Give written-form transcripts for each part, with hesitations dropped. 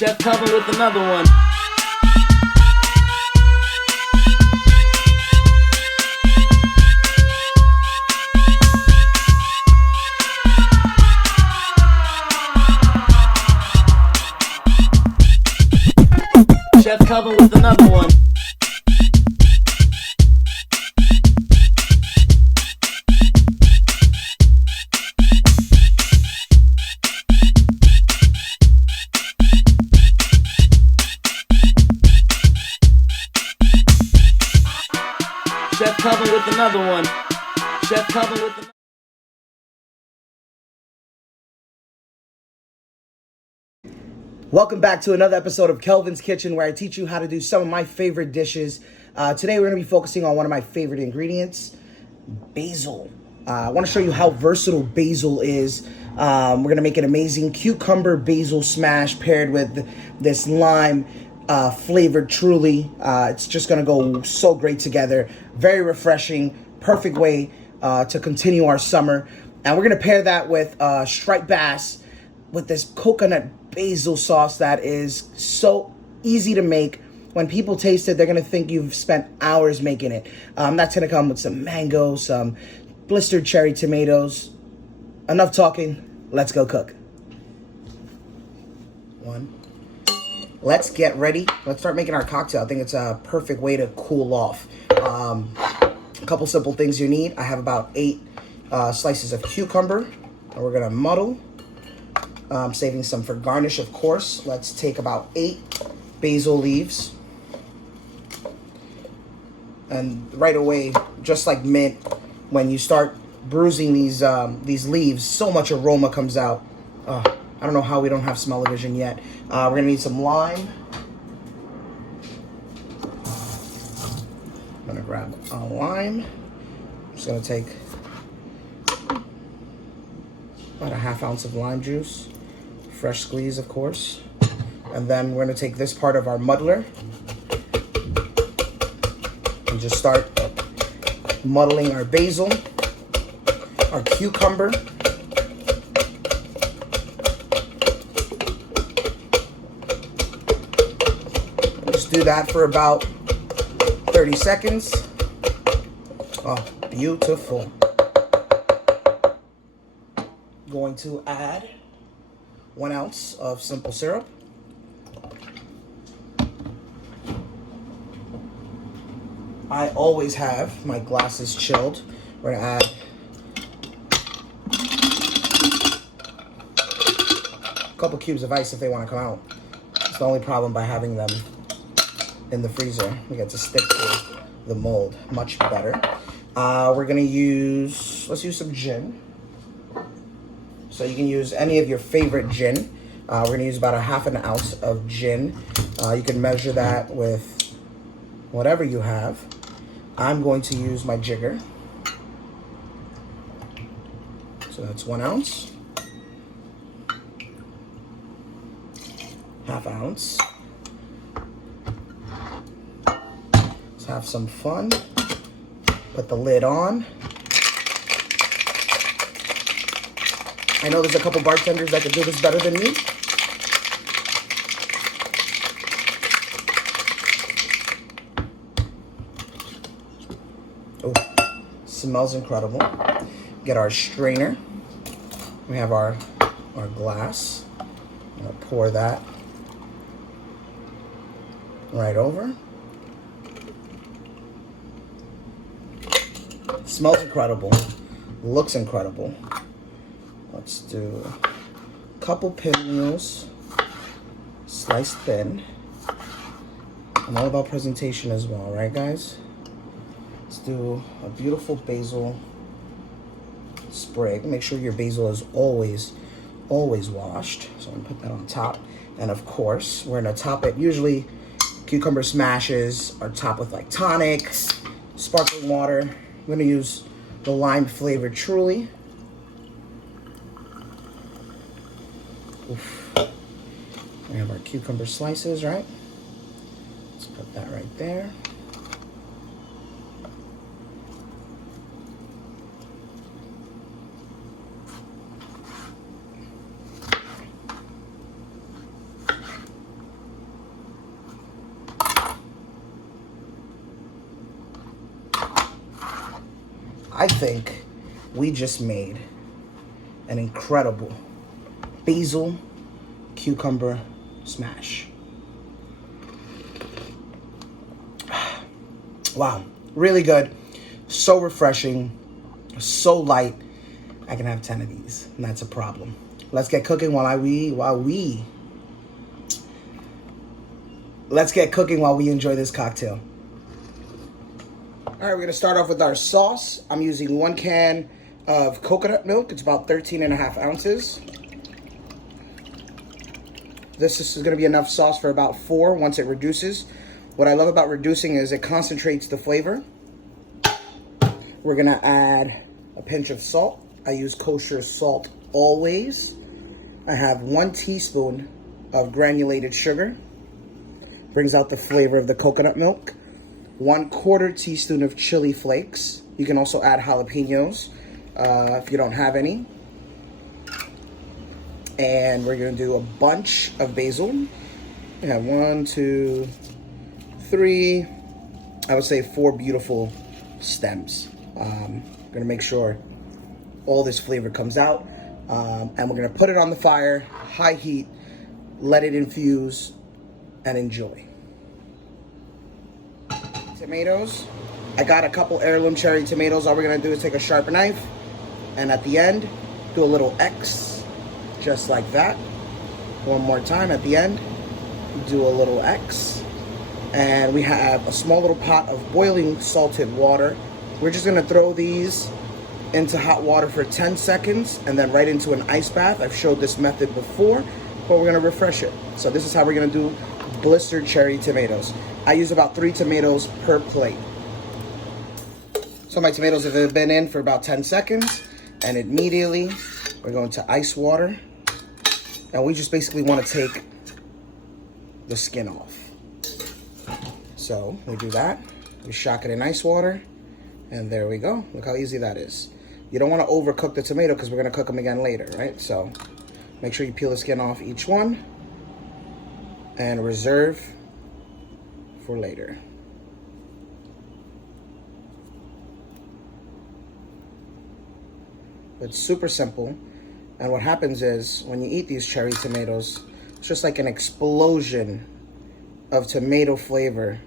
Chef Calvin with another one. Chef Calvin with another one. Chef Calvin with another one. Chef Calvin with another. Welcome back to another episode of Kelvin's Kitchen, where I teach you how to do some of my favorite dishes. Today we're going to be focusing on one of my favorite ingredients, basil. I want to show you how versatile basil is. We're going to make an amazing cucumber basil smash paired with this lime flavored truly. It's just going to go so great together. Very refreshing, perfect way to continue our summer. And we're going to pair that with striped bass with this coconut basil sauce that is so easy to make. When people taste it, they're going to think you've spent hours making it. That's going to come with some mango, some blistered cherry tomatoes. Enough talking. Let's go cook. Let's get ready. Let's start making our cocktail. I think it's a perfect way to cool off. A couple simple things you need. I have about 8 slices of cucumber, and we're going to muddle. Saving some for garnish, of course. Let's take about 8 basil leaves. And right away, just like mint, when you start bruising these leaves, so much aroma comes out. I don't know how we don't have smell-o-vision yet. We're gonna need some lime. I'm gonna grab a lime. I'm just gonna take about a ½ ounce of lime juice. Fresh squeeze, of course. And then we're gonna take this part of our muddler and just start muddling our basil, our cucumber, just do that for about 30 seconds. Oh, beautiful. Going to add 1 ounce of simple syrup. I always have my glasses chilled. We're gonna add a couple cubes of ice if they want to come out. It's the only problem by having them in the freezer. We get to stick to the mold much better. We're gonna let's use some gin. So you can use any of your favorite gin. We're gonna use about a ½ ounce of gin. You can measure that with whatever you have. I'm going to use my jigger. So that's 1 ounce. ½ ounce. Let's have some fun. Put the lid on. I know there's a couple bartenders that could do this better than me. Oh, smells incredible. Get our strainer. We have our glass. I'm gonna pour that right over. Smells incredible. Looks incredible. Let's do a couple pinwheels, sliced thin. I'm all about presentation as well, right guys? Let's do a beautiful basil sprig. Make sure your basil is always washed. So I'm gonna put that on top. And of course, we're gonna top it. Usually cucumber smashes are topped with like tonic, sparkling water. I'm gonna use the lime flavored truly. Oof. We have our cucumber slices, right? Let's put that right there. I think we just made an incredible basil cucumber smash. Wow, really good, so refreshing, so light. I can have 10 of these, and that's a problem. Let's get cooking while we enjoy this cocktail. All right, we're gonna start off with our sauce. I'm using 1 can of coconut milk. It's about 13.5 ounces. This is gonna be enough sauce for about 4 once it reduces. What I love about reducing is it concentrates the flavor. We're gonna add a pinch of salt. I use kosher salt always. I have 1 teaspoon of granulated sugar. Brings out the flavor of the coconut milk. 1/4 teaspoon of chili flakes. You can also add jalapenos if you don't have any. And we're gonna do a bunch of basil. We have 1, 2, 3, I would say 4 beautiful stems. Gonna make sure all this flavor comes out. And we're gonna put it on the fire, high heat, let it infuse, and enjoy. Tomatoes. I got a couple heirloom cherry tomatoes. All we're gonna do is take a sharp knife, and at the end, do a little X, just like that. One more time at the end, do a little X. And we have a small little pot of boiling salted water. We're just gonna throw these into hot water for 10 seconds and then right into an ice bath. I've showed this method before, but we're gonna refresh it. So this is how we're gonna do blistered cherry tomatoes. I use about 3 tomatoes per plate. So my tomatoes have been in for about 10 seconds, and immediately we're going to ice water. And we just basically wanna take the skin off. So we do that, we shock it in ice water, and there we go. Look how easy that is. You don't want to overcook the tomato because we're going to cook them again later, right? So make sure you peel the skin off each one and reserve for later. It's super simple. And what happens is when you eat these cherry tomatoes, it's just like an explosion of tomato flavor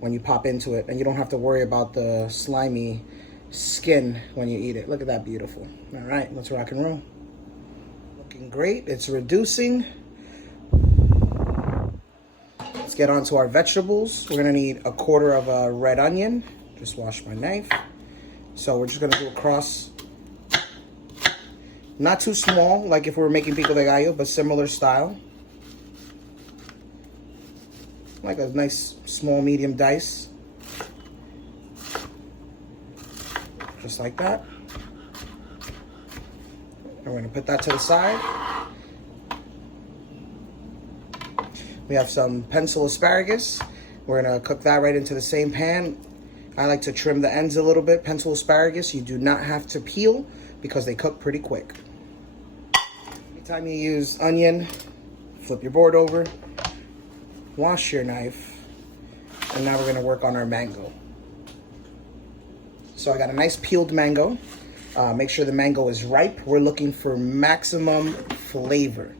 when you pop into it, and you don't have to worry about the slimy skin when you eat it. Look at that, beautiful. All right, let's rock and roll. Looking great, it's reducing. Let's get on to our vegetables. We're gonna need 1/4 of a red onion. Just wash my knife. So we're just gonna do across, not too small, like if we were making pico de gallo, but similar style. Like a nice small medium dice, just like that. And we're gonna put that to the side. We have some pencil asparagus. We're gonna cook that right into the same pan. I like to trim the ends a little bit. Pencil asparagus, you do not have to peel because they cook pretty quick. Anytime you use onion, flip your board over, wash your knife, and now we're gonna work on our mango. So I got a nice peeled mango. Make sure the mango is ripe. We're looking for maximum flavor.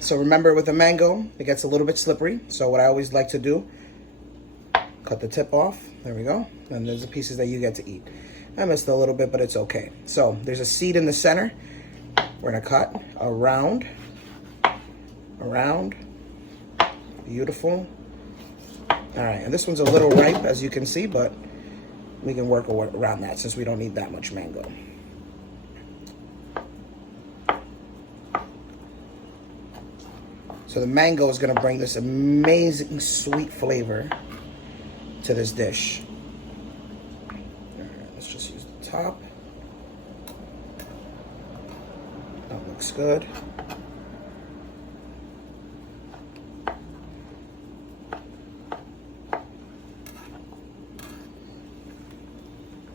So remember, with a mango, it gets a little bit slippery. So what I always like to do, cut the tip off. There we go. And there's the pieces that you get to eat. I missed a little bit, but it's okay. So there's a seed in the center. We're gonna cut around. Beautiful. All right, and this one's a little ripe, as you can see, but we can work around that since we don't need that much mango. So the mango is gonna bring this amazing sweet flavor to this dish. All right, let's just use the top. That looks good.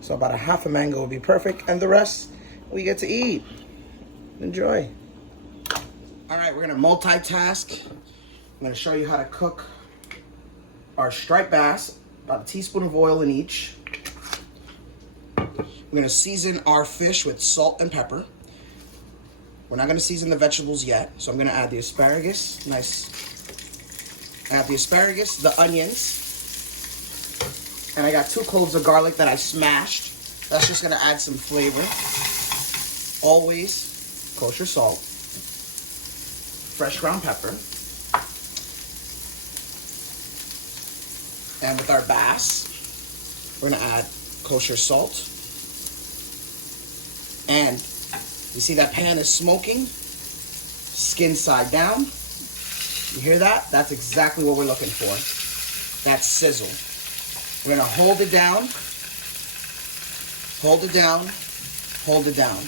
So about a half a mango would be perfect, and the rest we get to eat. Enjoy. All right, we're gonna multitask. I'm gonna show you how to cook our striped bass, about a teaspoon of oil in each. We're gonna season our fish with salt and pepper. We're not gonna season the vegetables yet, so I'm gonna add the asparagus. Nice. Add the asparagus, the onions, and I got 2 cloves of garlic that I smashed. That's just gonna add some flavor. Always kosher salt, fresh ground pepper, and with our bass, we're gonna add kosher salt. And you see that pan is smoking, skin side down. You hear that? That's exactly what we're looking for. That sizzle. We're gonna hold it down, hold it down, hold it down.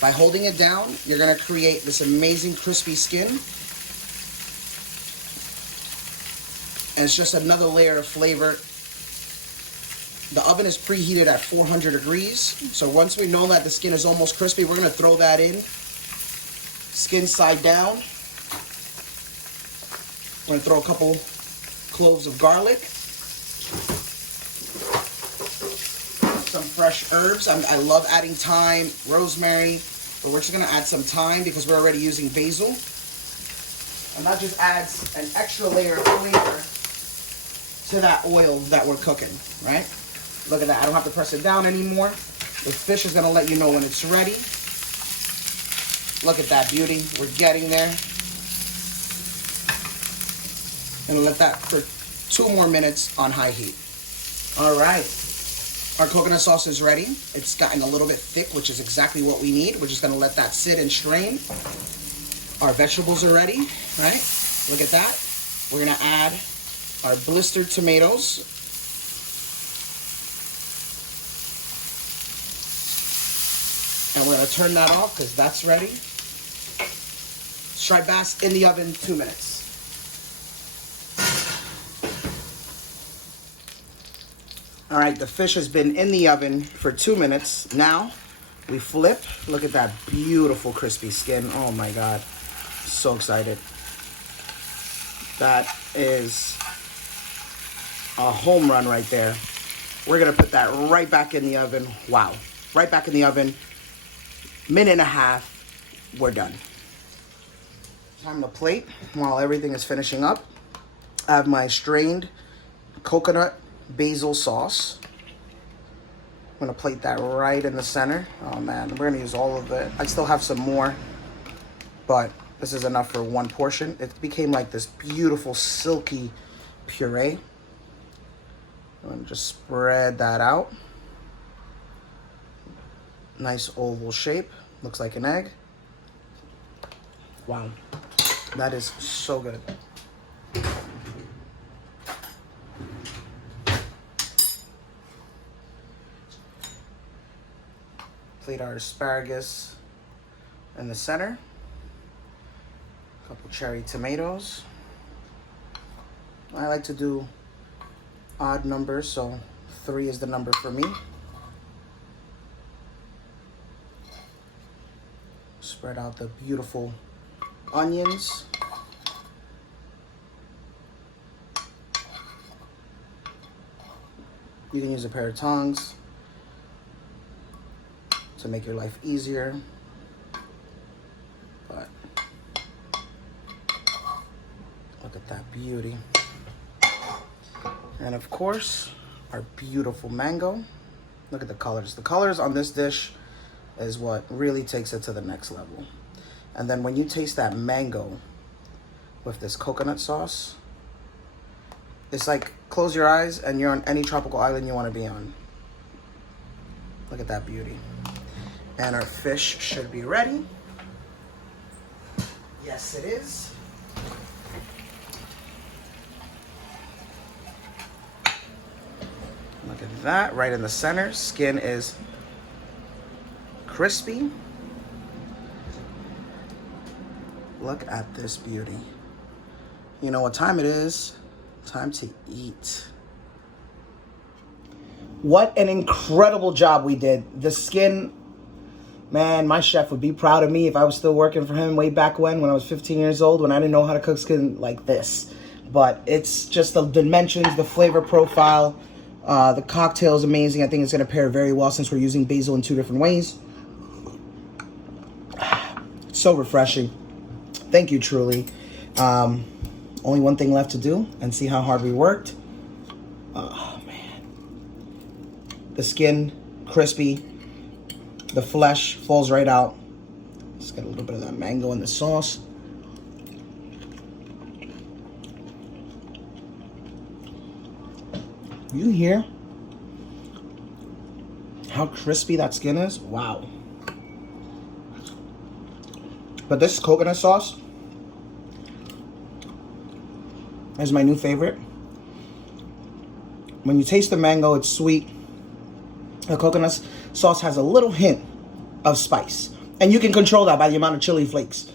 By holding it down, you're gonna create this amazing crispy skin. And it's just another layer of flavor. The oven is preheated at 400 degrees. So once we know that the skin is almost crispy, we're gonna throw that in. Skin side down. We're gonna throw a couple cloves of garlic. Some fresh herbs. I love adding thyme, rosemary, but we're just gonna add some thyme because we're already using basil. And that just adds an extra layer of flavor to that oil that we're cooking, right? Look at that, I don't have to press it down anymore. The fish is gonna let you know when it's ready. Look at that beauty, we're getting there. And let that for 2 more minutes on high heat. All right. Our coconut sauce is ready. It's gotten a little bit thick, which is exactly what we need. We're just gonna let that sit and strain. Our vegetables are ready, right? Look at that. We're gonna add our blistered tomatoes. And we're gonna turn that off because that's ready. Striped bass in the oven, 2 minutes. All right, the fish has been in the oven for 2 minutes. Now we flip. Look at that beautiful crispy skin. Oh my God, so excited. That is a home run right there. We're gonna put that right back in the oven. Wow, right back in the oven. Minute and a half, we're done. Time to plate while everything is finishing up. I have my strained coconut basil sauce. I'm gonna plate that right in the center. Oh man, we're gonna use all of it. I still have some more, but this is enough for 1 portion. It became like this beautiful silky puree. I'm gonna just spread that out. Nice oval shape, looks like an egg. Wow, that is so good. Plate our asparagus in the center. A couple cherry tomatoes. I like to do odd numbers, so 3 is the number for me. Spread out the beautiful onions. You can use a pair of tongs to make your life easier, but look at that beauty. And of course, our beautiful mango. Look at the colors. The colors on this dish is what really takes it to the next level. And then when you taste that mango with this coconut sauce, it's like close your eyes and you're on any tropical island you want to be on. Look at that beauty. And our fish should be ready. Yes, it is. Look at that, right in the center. Skin is crispy. Look at this beauty. You know what time it is? Time to eat. What an incredible job we did. The skin, man, my chef would be proud of me if I was still working for him way back when I was 15 years old, when I didn't know how to cook skin like this. But it's just the dimensions, the flavor profile. The cocktail is amazing. I think it's going to pair very well since we're using basil in 2 different ways. So refreshing. Thank you, truly. Only one thing left to do and see how hard we worked. Oh, man. The skin, crispy. The flesh falls right out. Let's get a little bit of that mango in the sauce. You hear how crispy that skin is? Wow. But this coconut sauce is my new favorite. When you taste the mango, it's sweet. The coconut sauce has a little hint of spice. And you can control that by the amount of chili flakes.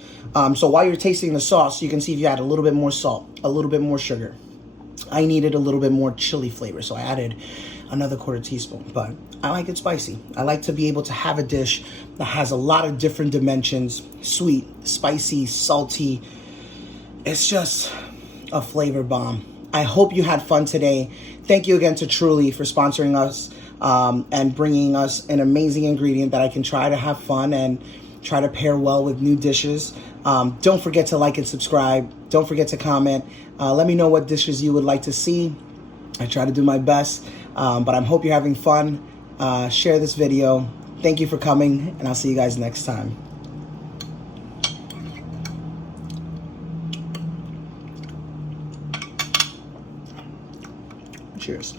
So while you're tasting the sauce, you can see if you add a little bit more salt, a little bit more sugar. I needed a little bit more chili flavor, so I added another 1/4 teaspoon. But I like it spicy. I like to be able to have a dish that has a lot of different dimensions. Sweet, spicy, salty. It's just a flavor bomb. I hope you had fun today. Thank you again to Truly for sponsoring us and bringing us an amazing ingredient that I can try to have fun and try to pair well with new dishes. Don't forget to like and subscribe. Don't forget to comment. Let me know what dishes you would like to see. I try to do my best, but I hope you're having fun. Share this video. Thank you for coming, and I'll see you guys next time. Cheers.